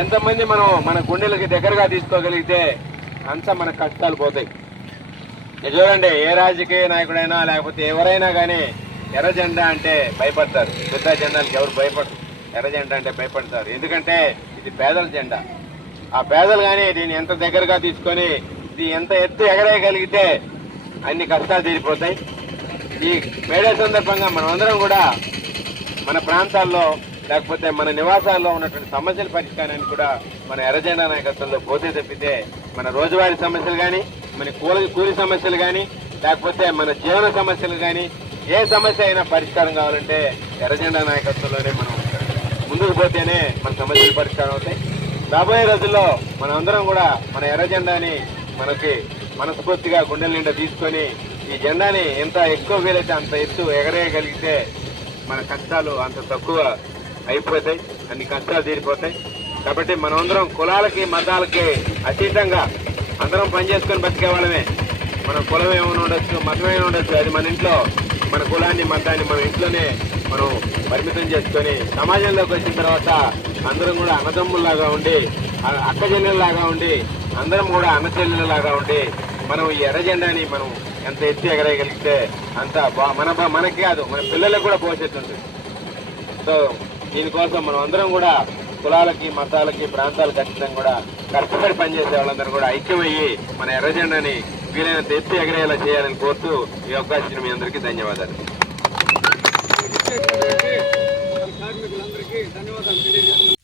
ఎంతమంది మనం మన గుండెలకి దగ్గరగా తీసుకోగలిగితే అంత మన కష్టాలు పోతాయి. ఇది చూడండి ఏ రాజకీయ నాయకుడైనా లేకపోతే ఎవరైనా కానీ ఎర్ర జెండా అంటే భయపడతారు. పెద్ద జెండాలకి ఎవరు భయపడరు. ఎర్ర జెండా అంటే భయపడతారు. ఎందుకంటే ఇది పేదల జెండా. ఆ పేదలు కానీ దీన్ని ఎంత దగ్గరగా తీసుకొని ఇది ఎంత ఎత్తు ఎగరేయగలిగితే అన్ని కష్టాలు తీరిపోతాయి. ఈ మేడే సందర్భంగా మనమందరం కూడా మన ప్రాంతాల్లో లేకపోతే మన నివాసాల్లో ఉన్నటువంటి సమస్యల పరిష్కారానికి కూడా మన ఎర్రజెండా నాయకత్వంలో పోతే తప్పితే మన రోజువారీ సమస్యలు కానీ మన కూలి కూలి సమస్యలు కానీ లేకపోతే మన జీవన సమస్యలు కానీ ఏ సమస్య అయినా పరిష్కారం కావాలంటే ఎర్రజెండా నాయకత్వంలోనే మనం ముందుకు పోతేనే మన సమస్యలు పరిష్కారం అవుతాయి. రాబోయే రోజుల్లో మనందరం కూడా మన ఎర్రజెండాని మనకి మనస్ఫూర్తిగా గుండెల నిండా తీసుకొని ఈ జెండాని ఎంత ఎక్కువ వీలైతే అంత ఎత్తు ఎగరేయగలిగితే మన కష్టాలు అంత తక్కువ అయిపోతాయి అన్ని కష్టాలు తీరిపోతాయి. కాబట్టి మనమందరం కులాలకి మతాలకి అతీతంగా అందరం పనిచేసుకొని బతికే వాళ్ళమే. మన కులం ఏమైనా ఉండొచ్చు మతం ఏమైనా ఉండొచ్చు. అది మన ఇంట్లో మన కులాన్ని మతాన్ని మన ఇంట్లోనే మనం పరిమితం చేసుకొని సమాజంలోకి వచ్చిన తర్వాత అందరం కూడా అన్నదమ్ముల్లాగా ఉండి అ- అక్క ఉండి అందరం కూడా అన్న చెల్లెల్లాగా ఉండి మనం ఈ ఎర్ర జెండాని మనం ఎంత ఎత్తి ఎగరేయగలిగితే అంత బా- మన మనకి కాదు మన పిల్లలకు కూడా భవిష్యత్తు ఉంటుంది. సో దీనికోసం మనం అందరం కూడా కులాలకి మతాలకి ప్రాంతాలకు ఖచ్చితంగా కూడా కష్టపడి పనిచేసే వాళ్ళందరూ కూడా ఐక్యమయ్యి మన ఎర్ర జెండాని వీలైనంత ఎత్తి ఎగరేలా చేయాలని కోరుతూ ఈ అవకాశం మీ అందరికీ ధన్యవాదాలు. ధన్యవాదాలు